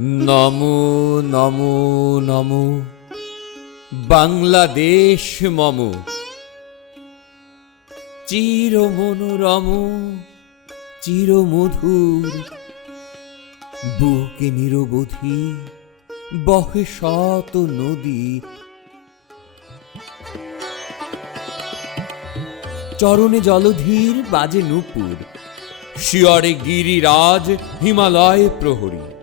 নমো নমো নমো। বাংলাদেশ মম। চির মনোরম চির মধুর বুকে নিরবধি, বহে শত নদী। চরণে জলধীর, বাজে নুপুর। শিয়রে গিরিরাজ, হিমালয় প্রহরী।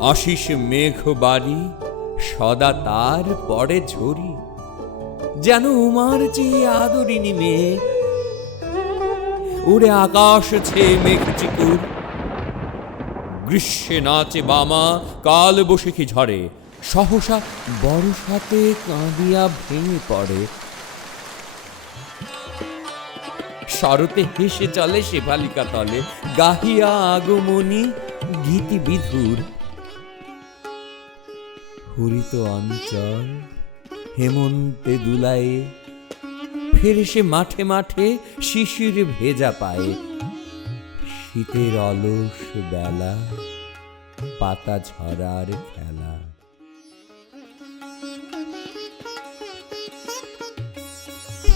আশিস মেঘ বাড়ি সদা তার পড়ে ঝরি। যেন উমার চেয়ে আদরিনী মেয়ে, উড়ে আকাশ ছেয়ে মেঘ চিকুর। গ্রীষ্মে নাচে বামা, কাল বসেখি ঝড়ে সহসা বর্ষাতে কাঁদিয়া ভেঙে পড়ে। শরতে হেসে চলে শেফালিকা তলে, গাহিয়া আগমনী গীতি বিধুর। হরিত অঞ্চল, হেমন্তে দুলায়ে, ফের সে মাঠে মাঠে শিশির ভেজা পায়ে। শীতের অলস বেলা, পাতা ঝরার খেলা।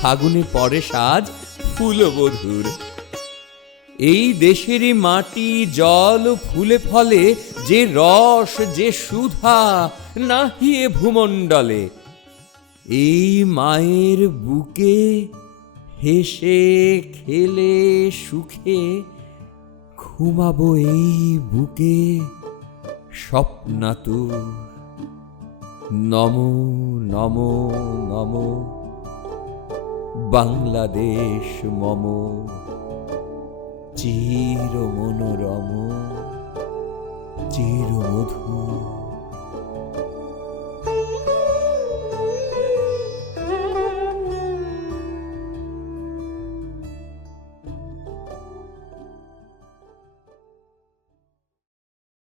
ফাগুনে পরে সাজ ফুলবধুর এই দেশেরই মাটি, জল, ফুলে ফলে যে রস, যে সুধা নাহিয়ে ভূমণ্ডলে। এই মায়ের বুকে হেসে, খেলে, সুখে ঘুমাবো এই বুকে স্বপ্নাতুর নম নম নম। বাংলাদেশ মম। চির মনোরম চির মধুর